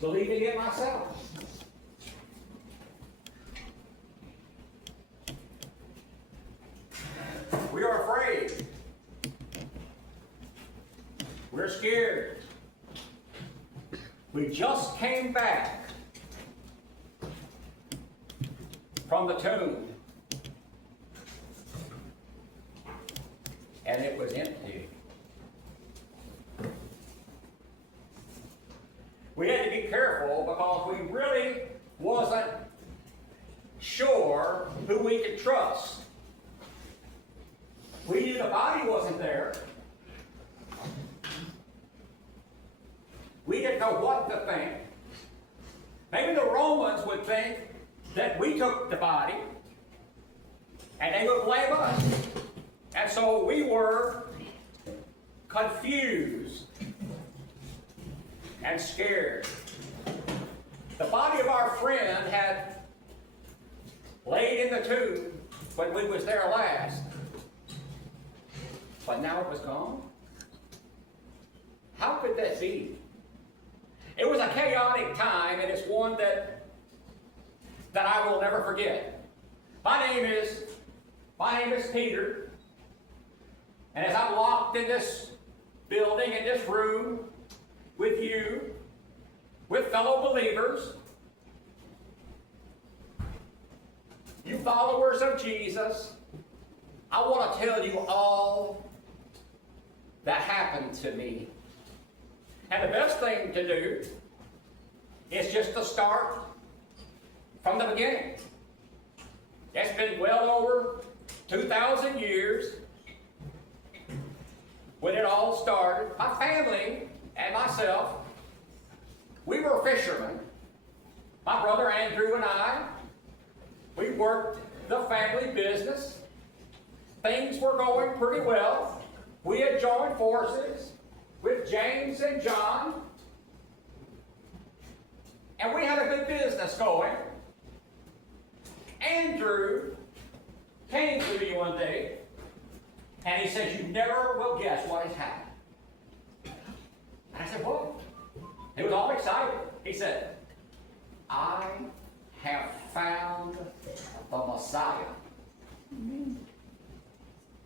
believing it myself. We are afraid. We're scared. We just came back from the tomb, and it was empty. We had to be careful because we really wasn't sure who we could trust. We knew the body wasn't there. We didn't know what to think. Maybe the Romans would think that we took the body and they would blame us. And so we were confused and scared. The body of our friend had laid in the tomb when we was there last. But now it was gone? How could that be? It was a chaotic time, and it's one that I will never forget. My name is Peter, and as I'm locked in this building, in this room, with you, with fellow believers, you followers of Jesus, I want to tell you all that happened to me. And the best thing to do is just to start from the beginning. It's been well over 2,000 years when it all started. My family and myself, we were fishermen. My brother Andrew and I, we worked the family business. Things were going pretty well. We had joined forces with James and John, and we had a good business going. Andrew came to me one day, and he said, "You never will guess what has happened." And I said, "What?" He was all excited. He said, "I have found the Messiah.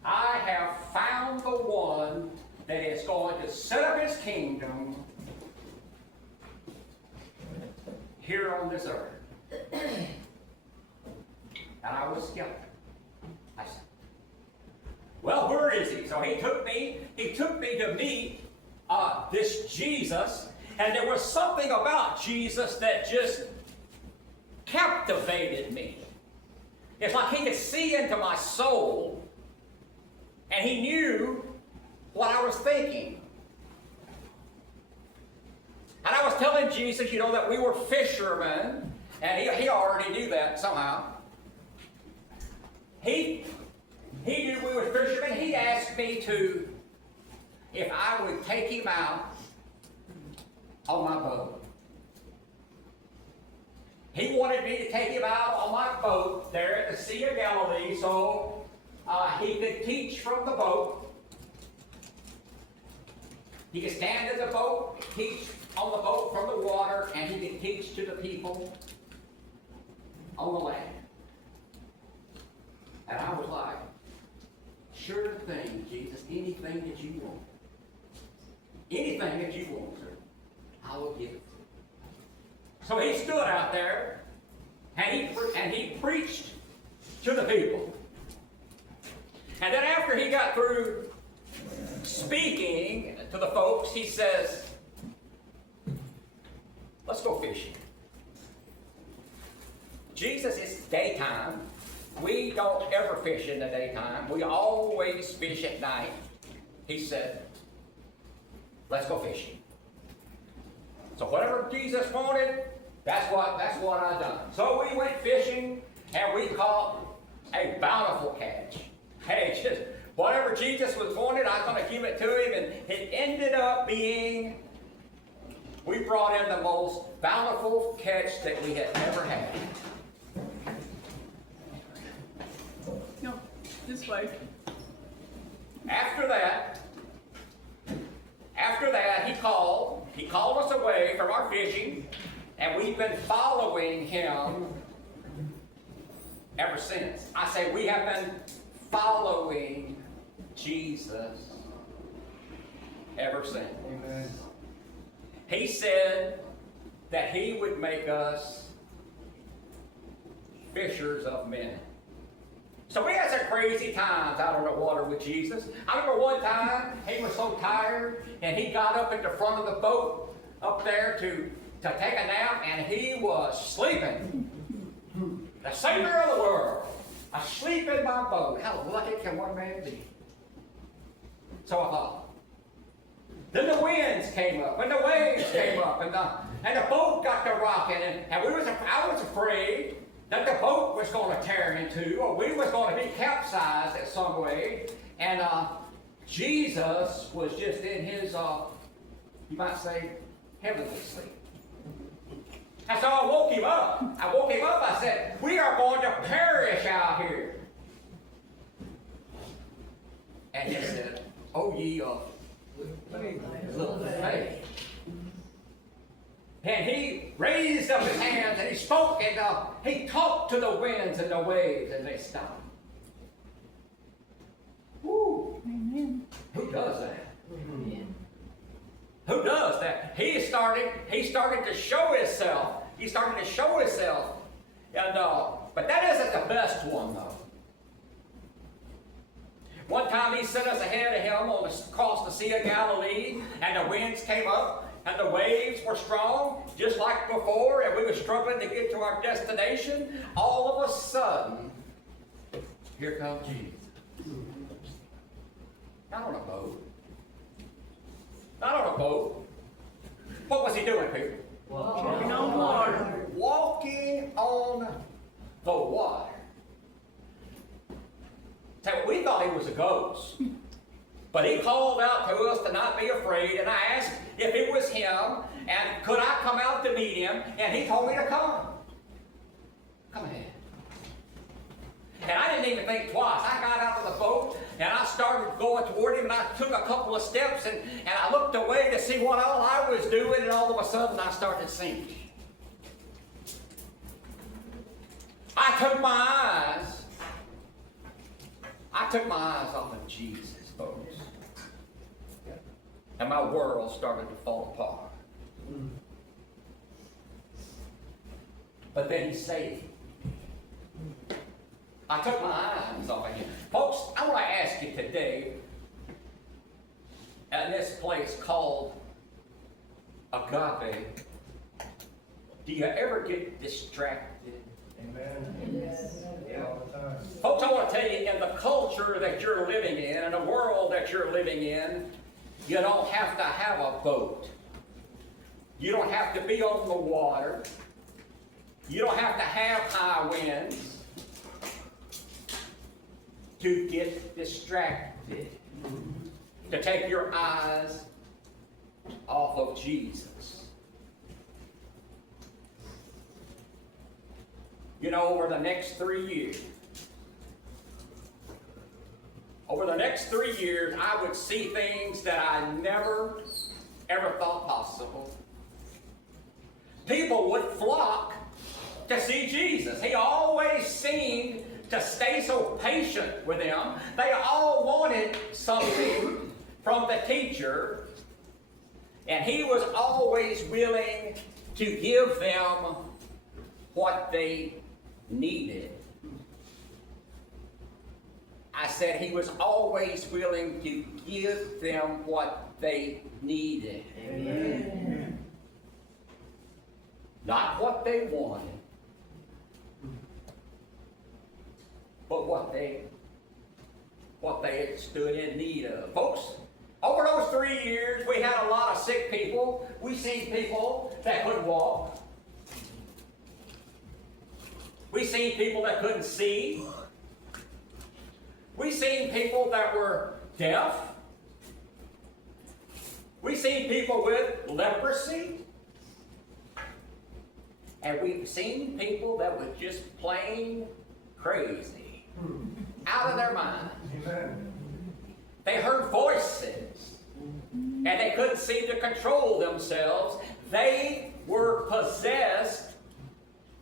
I have found the one that is going to set up his kingdom here on this earth." And I was skeptical. I said, "Well, where is he?" So he took me to meet this Jesus, and there was something about Jesus that just captivated me. It's like he could see into my soul, and he knew what I was thinking. And I was telling Jesus, that we were fishermen, and he already knew that somehow. He knew we were fishermen. He asked me if I would take him out on my boat. He wanted me to take him out on my boat there at the Sea of Galilee so he could teach from the boat. He could stand in the boat, teach on the boat from the water, and he could teach to the people on the land. And I was like, "Sure thing, Jesus, anything that you want. Anything that you want, sir, I will give it." So he stood out there, and he preached to the people. And then after he got through speaking to the folks, he says, "Let's go fishing." Jesus, it's daytime. We don't ever fish in the daytime. We always fish at night. He said, "Let's go fishing." So whatever Jesus wanted, that's what I done. So we went fishing, and we caught a bountiful catch. Hey, just whatever Jesus was wanted, I was going to give it to him, and it ended up being, we brought in the most bountiful catch that we had ever had. No, this way. After that, he called He called us away from our fishing, and we've been following him ever since. I say we have been following Jesus ever since. Amen. He said that he would make us fishers of men. So we had some crazy times out on the water with Jesus. I remember one time he was so tired and he got up at the front of the boat up there to take a nap, and he was sleeping. The Savior of the world, asleep in my boat. How lucky can one man be? So I thought. Then the winds came up, and the waves came up, and the boat got to rocking, and I was afraid that the boat was going to tear in two, or we was going to be capsized in some way. And Jesus was just in his, you might say, heavenly sleep. And so I woke him up. I said, we are going to perish out here. And he said, oh ye of little faith. And he raised up his hands and he spoke, and he talked to the winds and the waves, and they stopped. Woo. Amen. Who does that? Amen. Who does that? He started to show himself. He started to show himself. And but that isn't the best one, though. One time he sent us ahead of him across the Sea of Galilee, and the winds came up, and the waves were strong, just like before, and we were struggling to get to our destination. All of a sudden, here comes Jesus. Not on a boat. Not on a boat. What was he doing, people? Walking on water. Walking on the water. So we thought he was a ghost. But he called out to us to not be afraid, and I asked if it was him, and could I come out to meet him, and he told me to come. Come ahead. And I didn't even think twice. I got out of the boat, and I started going toward him, and I took a couple of steps, and I looked away to see what all I was doing, and all of a sudden I started sinking. I took my eyes off of Jesus, folks. And my world started to fall apart. But then he saved me. I took my eyes off of him. Folks, I want to ask you today, at this place called Agape, do you ever get distracted? Amen. Yes. Yeah, all the time. Folks, I want to tell you, in the culture that you're living in the world that you're living in, you don't have to have a boat. You don't have to be on the water. You don't have to have high winds to get distracted, to take your eyes off of Jesus. You know, over the next 3 years, I would see things that I never, ever thought possible. People would flock to see Jesus. He always seemed to stay so patient with them. They all wanted something from the teacher, and he was always willing to give them what they needed. I said he was always willing to give them what they needed. Amen. Not what they wanted, but what they stood in need of. Folks, over those 3 years, we had a lot of sick people. We seen people that couldn't walk. We seen people that couldn't see. We seen people that were deaf. We seen people with leprosy. And we've seen people that were just plain crazy, out of their mind. Amen. They heard voices. And they couldn't seem to control themselves. They were possessed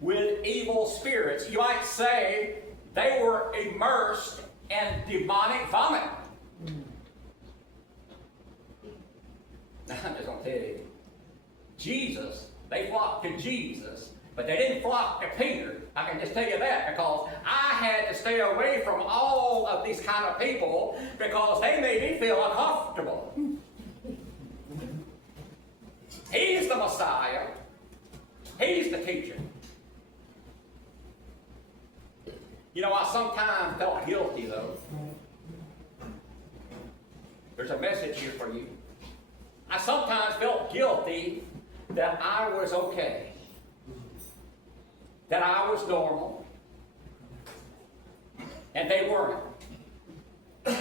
with evil spirits. You might say they were immersed in demonic vomit. I'm just going to tell you, Jesus, they flocked to Jesus, but they didn't flock to Peter. I can just tell you that, because I had to stay away from all of these kind of people because they made me feel uncomfortable. He's the Messiah. He's the teacher. You know, I sometimes felt guilty, though. There's a message here for you. I sometimes felt guilty that I was okay, that I was normal, and they weren't. And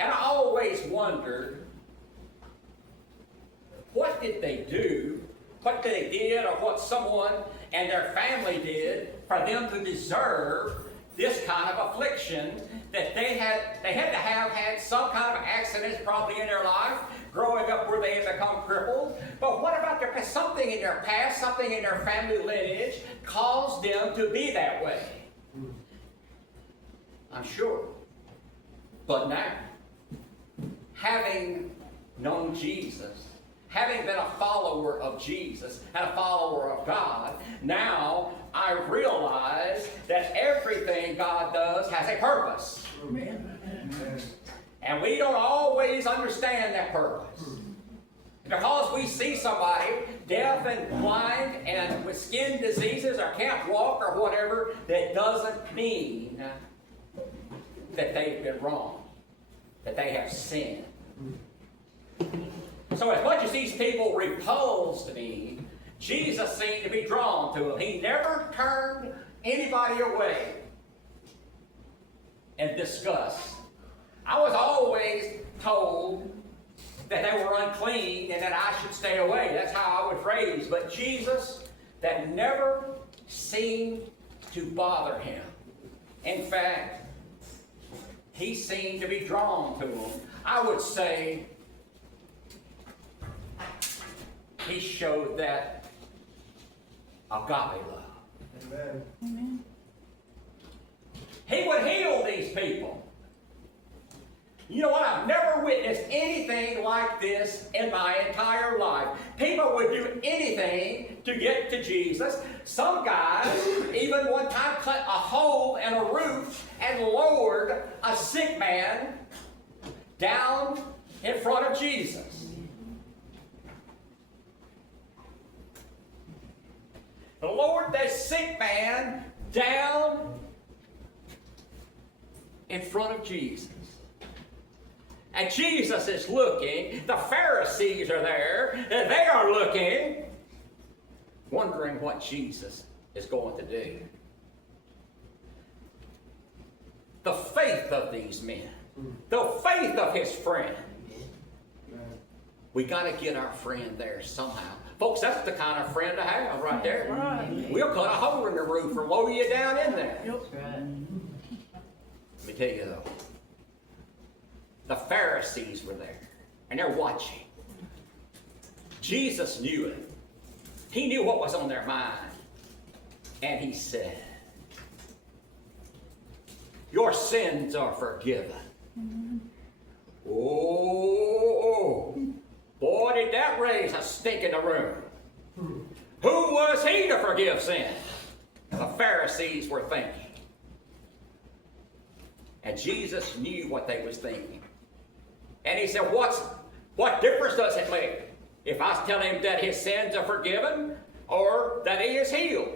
I always wondered, what did they do, what they did, or what someone and their family did for them to deserve this kind of affliction that they had to have had some kind of accidents probably in their life, growing up where they had become crippled. But what about something in their past, something in their family lineage caused them to be that way? I'm sure. But now, having known Jesus, having been a follower of Jesus and a follower of God, now I realize that everything God does has a purpose. Amen. And we don't always understand that purpose. Because we see somebody deaf and blind and with skin diseases or can't walk or whatever, that doesn't mean that they've been wrong, that they have sinned. So as much as these people repulsed me, Jesus seemed to be drawn to them. He never turned anybody away in disgust. I was always told that they were unclean and that I should stay away. That's how I was raised. But Jesus, that never seemed to bother him. In fact, he seemed to be drawn to them. I would say he showed that agape love. Amen. He would heal these people. You know what? I've never witnessed anything like this in my entire life. People would do anything to get to Jesus. Some guys even one time cut a hole in a roof and lowered a sick man down in front of Jesus. They lowered that sick man down in front of Jesus. And Jesus is looking, the Pharisees are there, and they are looking, wondering what Jesus is going to do. The faith of these men, the faith of his friend. We got to get our friend there somehow. Folks, that's the kind of friend to have right there. Right. We'll cut a hole in the roof or lower you down in there. Yep. Let me tell you though, the Pharisees were there, and they're watching. Jesus knew it. He knew what was on their mind. And he said, your sins are forgiven. Oh, boy, did that raise a stink in the room. Who was he to forgive sin? The Pharisees were thinking. And Jesus knew what they was thinking. And he said, what difference does it make if I tell him that his sins are forgiven or that he is healed?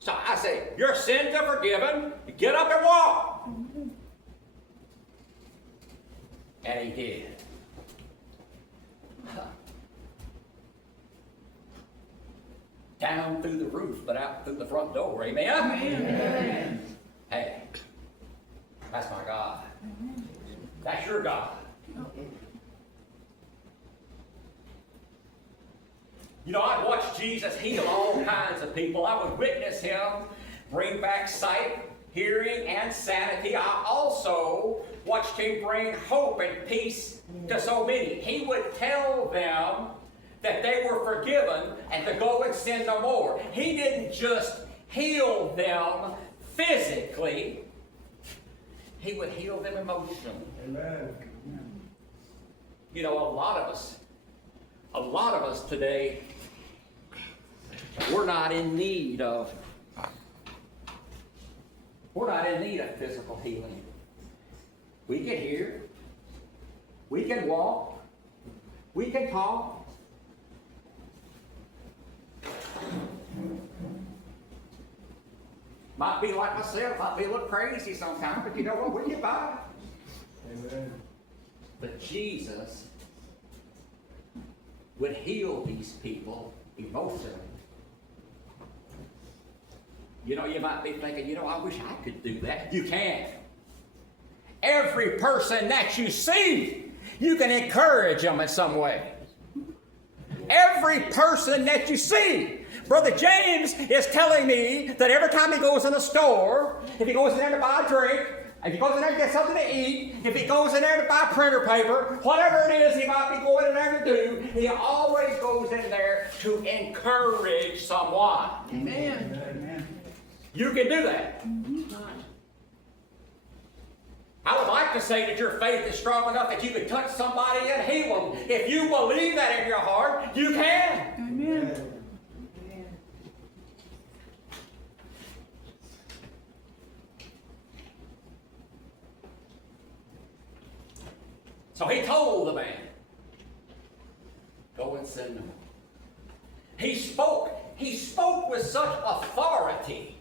So I say, your sins are forgiven. Get up and walk. And he did. Down through the roof, but out through the front door. Amen? Amen. Hey, that's my God. That's your God. You know, I'd watch Jesus heal all kinds of people. I would witness him bring back sight, hearing and sanity, I also watched him bring hope and peace to so many. He would tell them that they were forgiven and to go and sin no more. He didn't just heal them physically, he would heal them emotionally. Amen. You know, a lot of us today, we're not in need of physical healing. We can hear, we can walk, we can talk. Might be like myself, might be a little crazy sometimes, but you know what? We get by. Amen. But Jesus would heal these people emotionally. You know, you might be thinking, you know, I wish I could do that. You can't. Every person that you see, you can encourage them in some way. Every person that you see. Brother James is telling me that every time he goes in a store, if he goes in there to buy a drink, if he goes in there to get something to eat, if he goes in there to buy printer paper, whatever it is he might be going in there to do, he always goes in there to encourage someone. Amen. Amen. You can do that. I would like to say that your faith is strong enough that you can touch somebody and heal them. If you believe that in your heart, you can. Amen. So he told the man, go and sin no more. He spoke with such authority.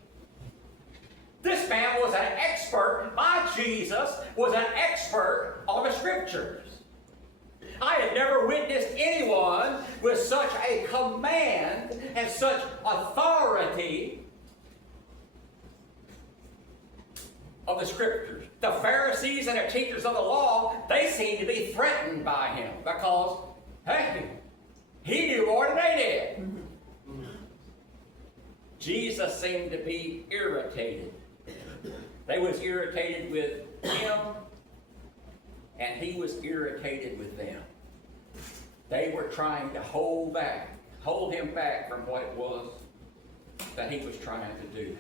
This man was an expert, my Jesus was an expert on the scriptures. I had never witnessed anyone with such a command and such authority of the scriptures. The Pharisees and the teachers of the law, they seemed to be threatened by him because, hey, he knew more than they did. Jesus seemed to be irritated. They was irritated with him, and he was irritated with them. They were trying to hold him back from what it was that he was trying to do.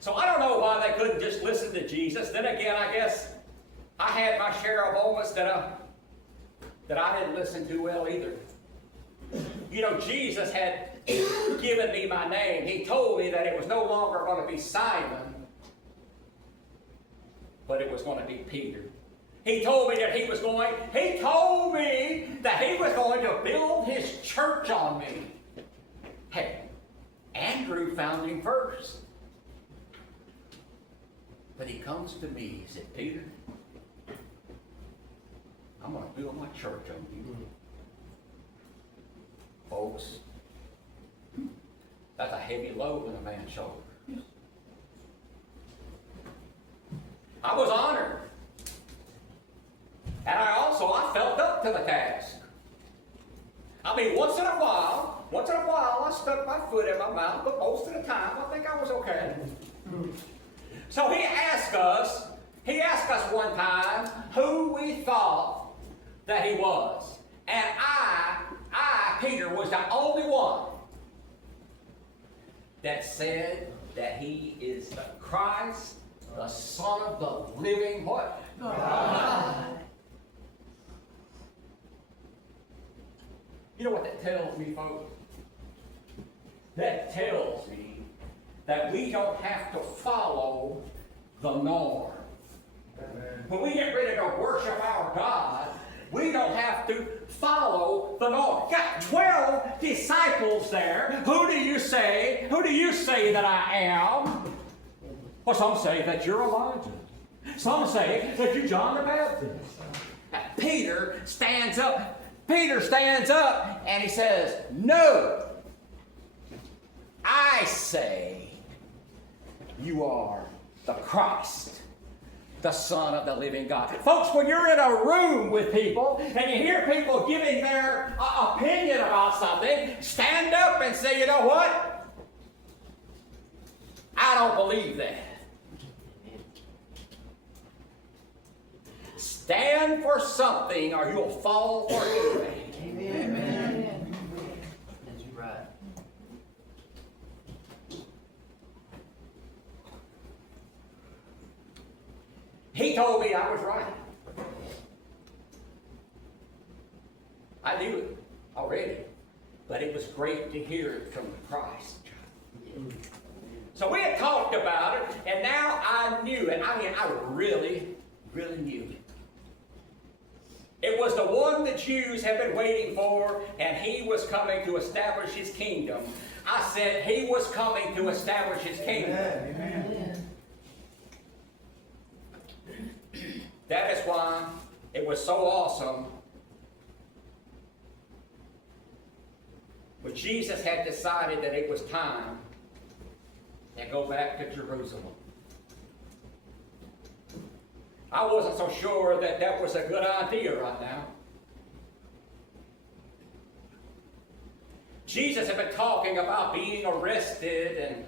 So I don't know why they couldn't just listen to Jesus. Then again, I guess I had my share of moments that I didn't listen to well either. You know, Jesus had given me my name. He told me that it was no longer going to be Simon, but it was going to be Peter. He told me that he was going to build his church on me. Hey, Andrew found him first. But he comes to me, he said, Peter, I'm going to build my church on you. Folks, that's a heavy load on a man's shoulder. I was honored. And I felt up to the task. I mean, once in a while, I stuck my foot in my mouth, but most of the time, I think I was okay. So he asked us one time who we thought that he was. And I, Peter, was the only one that said that he is the Christ, the Son of the living what? God. You know what that tells me, folks? That tells me that we don't have to follow the norm. Amen. When we get ready to worship our God, we don't have to follow the norm. Got 12 disciples there. Who do you say that I am? Well, some say that you're Elijah. Some say that you're John the Baptist. Peter stands up and he says, no, I say you are the Christ, the Son of the living God. Folks, when you're in a room with people and you hear people giving their opinion about something, stand up and say, you know what? I don't believe that. Stand for something or you'll fall for anything. Amen. That's right. He told me I was right. I knew it already, but it was great to hear it from Christ. So we had talked about it, and now I knew it. I mean, I really, really knew it. It was the one the Jews had been waiting for, and he was coming to establish his kingdom. I said he was coming to establish his kingdom. Amen. That is why it was so awesome when Jesus had decided that it was time to go back to Jerusalem. I wasn't so sure that that was a good idea right now. Jesus had been talking about being arrested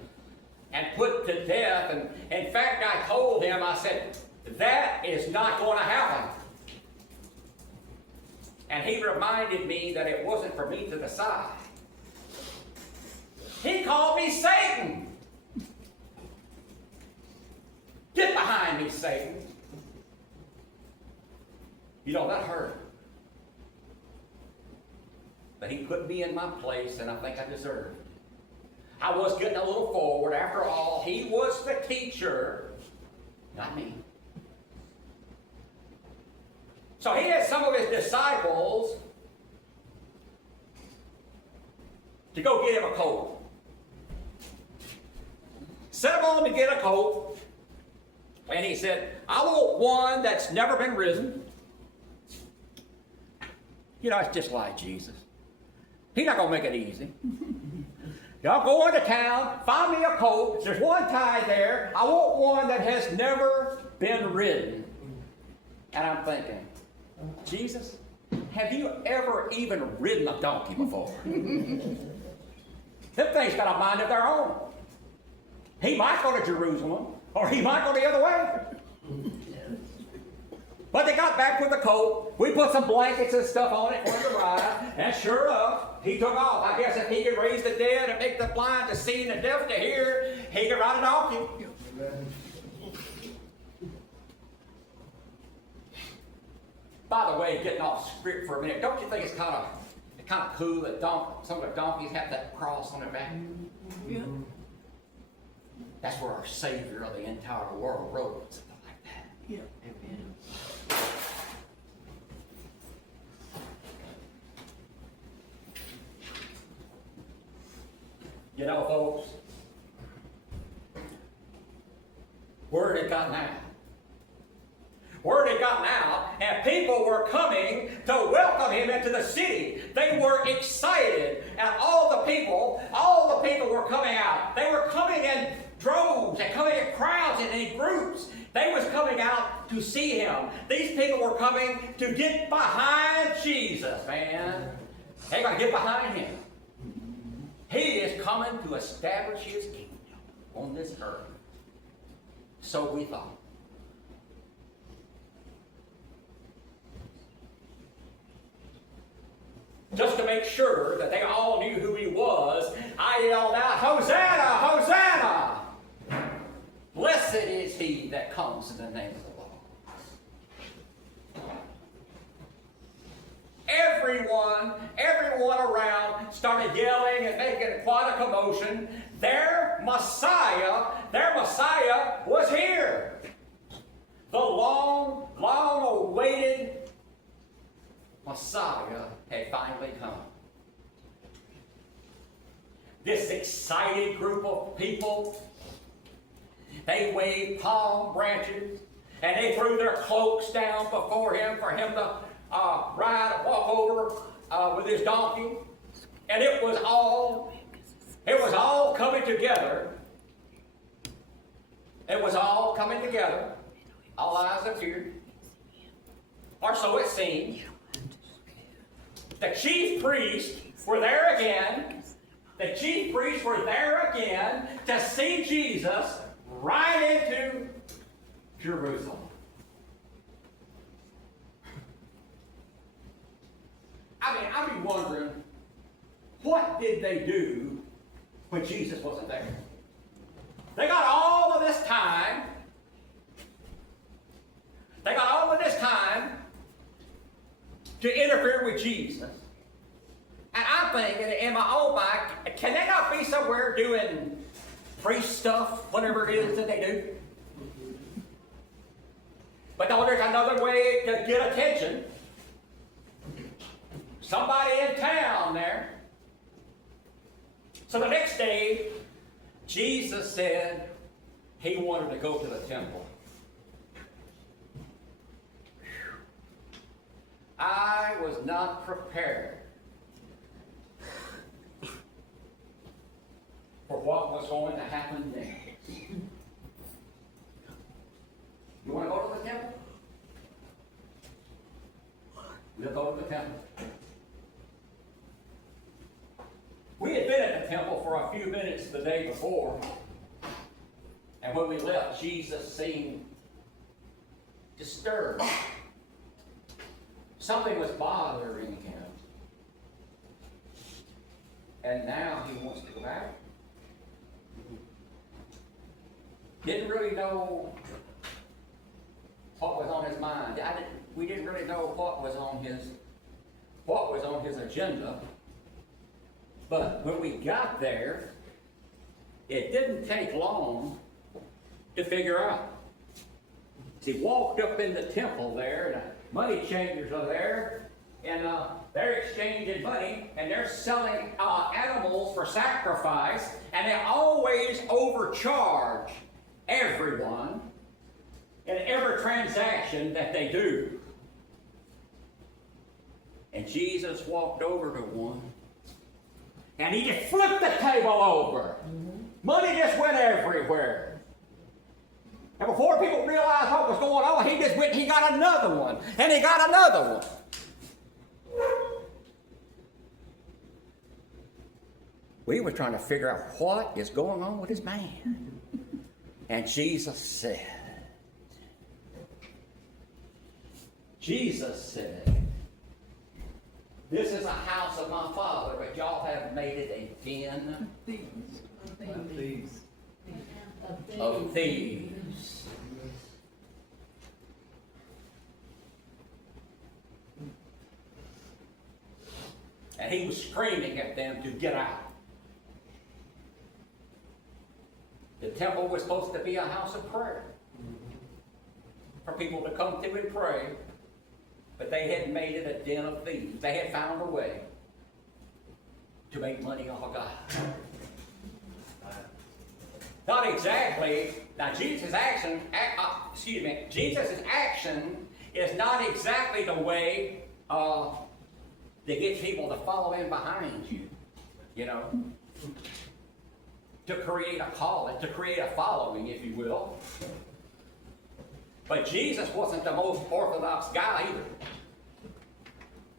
and put to death. And in fact, I told him, I said, that is not going to happen. And he reminded me that it wasn't for me to decide. He called me Satan. Get behind me, Satan. You know, that hurt. But he put me in my place, and I think I deserved it. I was getting a little forward. After all, he was the teacher, not me. So he had some of his disciples to go get him a coat. Set him on to get a coat. And he said, I want one that's never been risen. You know, it's just like Jesus. He's not going to make it easy. Y'all go into town, find me a coat. There's one tie there. I want one that has never been ridden. And I'm thinking, Jesus, have you ever even ridden a donkey before? Them things got a mind of their own. He might go to Jerusalem, or he might go the other way. But they got back with the coat. We put some blankets and stuff on it for the ride. And sure enough, he took off. I guess if he could raise the dead and make the blind to see and the deaf to hear, he could ride a donkey. By the way, getting off script for a minute, don't you think it's kind of cool that some of the donkeys have that cross on their back? Yeah. That's where our Savior of the entire world rode, something like that. Yeah. Amen. You know, folks, word had gotten out. Word had gotten out, and people were coming to welcome him into the city. They were excited, and all the people were coming out. They were coming in droves and coming in crowds and in groups. They was coming out to see him. These people were coming to get behind Jesus, man. They got to get behind him. He is coming to establish his kingdom on this earth. So we thought. Just to make sure that they all knew who he was, I yelled out, Hosanna, Hosanna! Blessed is he that comes in the name of the Lord. Everyone around started yelling and making quite a commotion. Their Messiah was here. The long awaited Messiah had finally come. This excited group of people, they waved palm branches and they threw their cloaks down before him for him to ride and walk over with his donkey. And it was all coming together. It was all coming together. All eyes appeared. Or so it seemed. The chief priests were there again. The chief priests were there again to see Jesus ride into Jerusalem. I'd be wondering, what did they do when Jesus wasn't there? They got all of this time. They got all of this time to interfere with Jesus. And I'm thinking in my own mind, can they not be somewhere doing priest stuff, whatever it is that they do? But no, there's another way to get attention. Somebody in town there. So the next day, Jesus said he wanted to go to the temple. I was not prepared for what was going to happen next. You want to go to the temple? We'll go to the temple. We had been at the temple for a few minutes the day before, and when we left, Jesus seemed disturbed. Something was bothering him. And now he wants to go back. Didn't really know what was on his mind. We didn't really know what was on his agenda. But when we got there, it didn't take long to figure out. He walked up in the temple there, and money changers are there, and they're exchanging money, and they're selling animals for sacrifice, and they always overcharge everyone in every transaction that they do. And Jesus walked over to one, and he just flipped the table over. Money just went everywhere. And before people realized what was going on, he got another one, and he got another one. We were trying to figure out what is going on with this man. And Jesus said, this is a house of my Father, but y'all have made it a den of thieves. And he was screaming at them to get out. The temple was supposed to be a house of prayer for people to come to and pray, but they had made it a den of thieves. They had found a way to make money off of God. Not exactly. Now, Jesus' action is not exactly the way to get people to follow in behind you, to create a calling, to create a following, if you will. But Jesus wasn't the most orthodox guy either.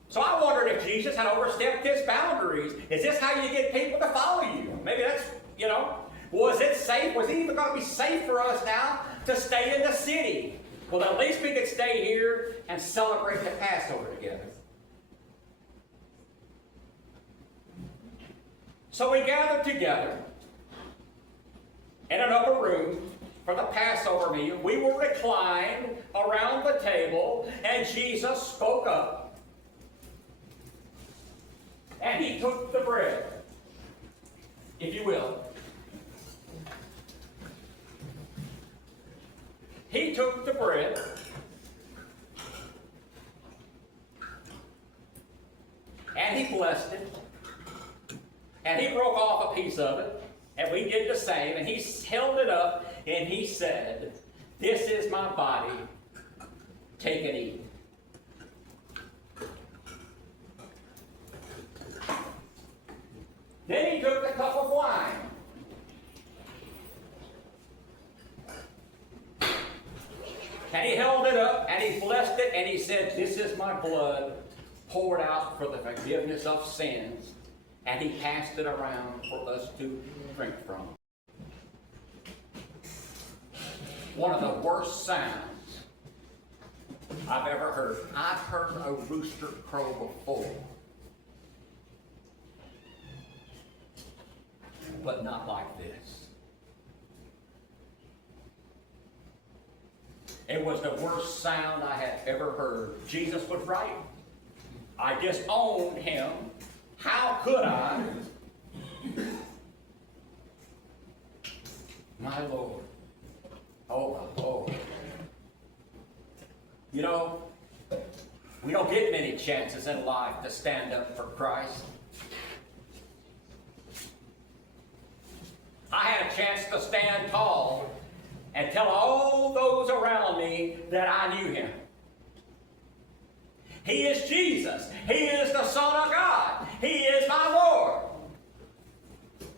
So I wondered if Jesus had overstepped his boundaries. Is this how you get people to follow you? Maybe that's, was it safe? Was it even going to be safe for us now to stay in the city? Well, at least we could stay here and celebrate the Passover together. So we gathered together in an upper room for the Passover meal. We were reclined around the table, and Jesus spoke up. And he took the bread, if you will. He took the bread, and he blessed it, and he broke off a piece of it, and we did the same, and he held it up, and he said, "This is my body, take and eat." Then he took the cup of wine. And he held it up, and he blessed it, and he said, "This is my blood poured out for the forgiveness of sins." And he passed it around for us to drink from. One of the worst sounds I've ever heard. I've heard a rooster crow before, but not like this. It was the worst sound I had ever heard. Jesus was right. I disowned him. How could I? My Lord. Oh, my Lord. You know, we don't get many chances in life to stand up for Christ. I had a chance to stand tall and tell all those around me that I knew him. He is Jesus. He is the Son of God. He is my Lord.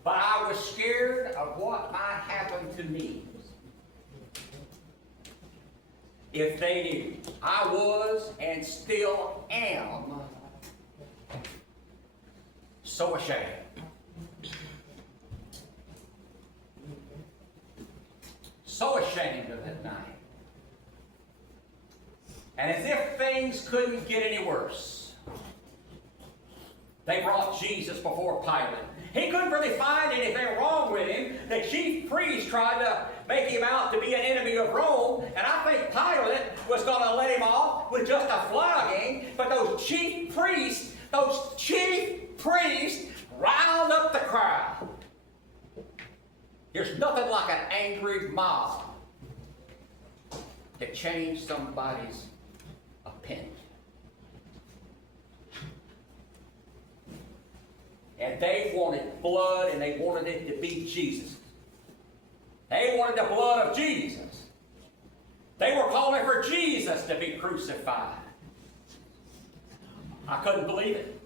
But I was scared of what might happen to me if they knew. I was and still am so ashamed. So ashamed of that night. And as if things couldn't get any worse, they brought Jesus before Pilate. He couldn't really find anything wrong with him. The chief priests tried to make him out to be an enemy of Rome, and I think Pilate was going to let him off with just a flogging, but those chief priests riled up the crowd. There's nothing like an angry mob to change somebody's opinion. And they wanted blood, and they wanted it to be Jesus. They wanted the blood of Jesus. They were calling for Jesus to be crucified. I couldn't believe it.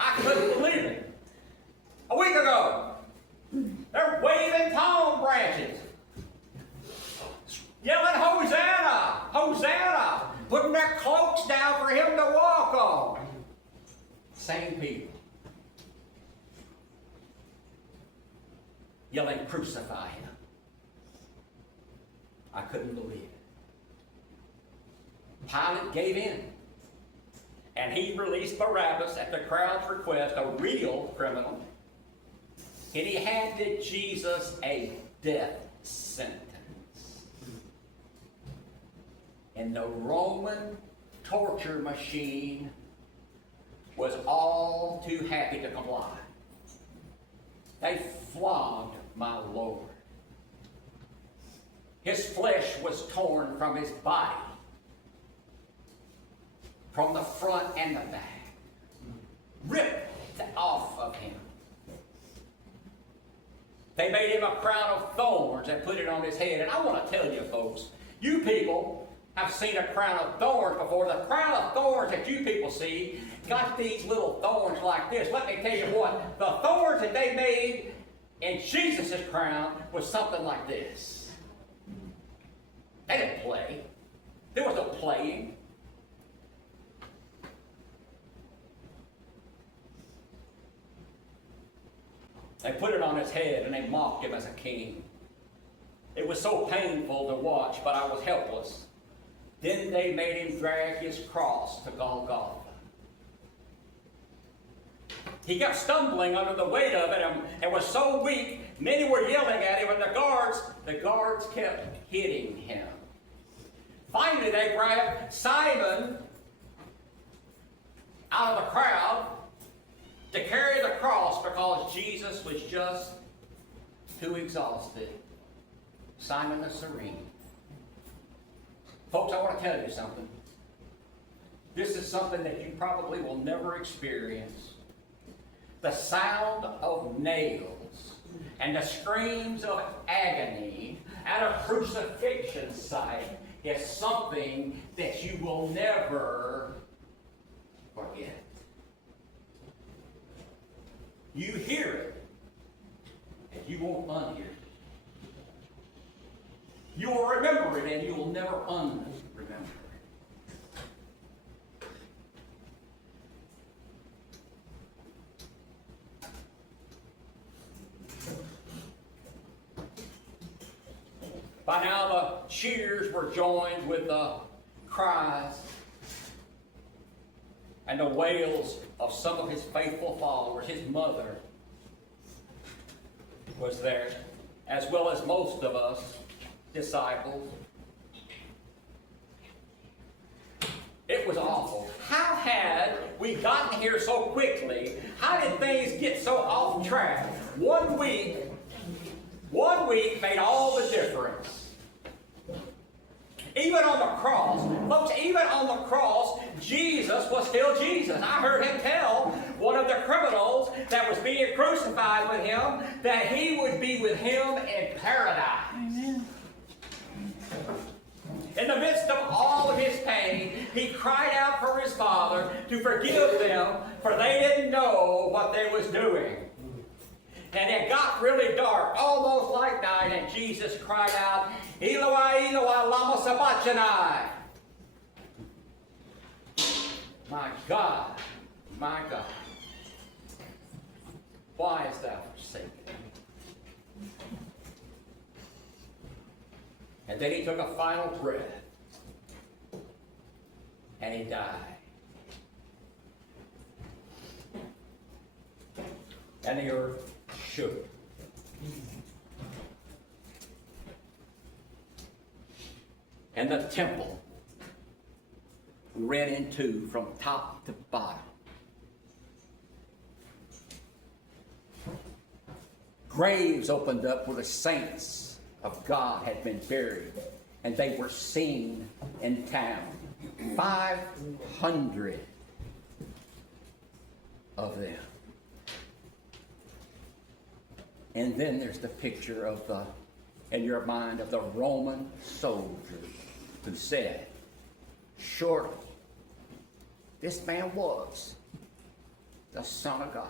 I couldn't believe it. A week ago, they're waving palm branches, yelling, Hosanna, Hosanna, putting their cloaks down for him to walk on. Same people. Yelling, crucify him. I couldn't believe it. Pilate gave in. And he released Barabbas at the crowd's request, a real criminal. And he handed Jesus a death sentence. And the Roman torture machine was all too happy to comply. They flogged my Lord. His flesh was torn from his body, from the front and the back, ripped off of him. They made him a crown of thorns and put it on his head. And I want to tell you, folks, you people have seen a crown of thorns before. The crown of thorns that you people see got these little thorns like this. Let me tell you what, the thorns that they made in Jesus' crown was something like this. They didn't play. There was no playing. They put it on his head and they mocked him as a king. It was so painful to watch, but I was helpless. Then they made him drag his cross to Golgotha. He kept stumbling under the weight of it and was so weak, many were yelling at him, and the guards kept hitting him. Finally, they grabbed Simon out of the crowd to carry the cross because Jesus was just too exhausted. Simon the Cyrene. Folks, I want to tell you something. This is something that you probably will never experience. The sound of nails and the screams of agony at a crucifixion site is something that you will never forget. You hear it, and you won't unhear it. You will remember it, and you will never unremember it. By now, the cheers were joined with the cries and the wails of some of his faithful followers. His mother was there, as well as most of us disciples. It was awful. How had we gotten here so quickly? How did things get so off track? 1 week made all the difference. Even on the cross, folks, even on the cross, Jesus was still Jesus. I heard him tell one of the criminals that was being crucified with him that he would be with him in paradise. Amen. In the midst of all of his pain, he cried out for his Father to forgive them, for they didn't know what they was doing. And it got really dark, almost like night, and Jesus cried out, Eloi, Eloi, lama sabachthani. My God, my God, why is thou forsaken? And then he took a final breath, and he died. And the earth shook. And the temple rent in two from top to bottom. Graves opened up where the saints of God had been buried, and they were seen in town. 500 of them. And then there's the picture of in your mind, of the Roman soldiers who said, surely this man was the Son of God.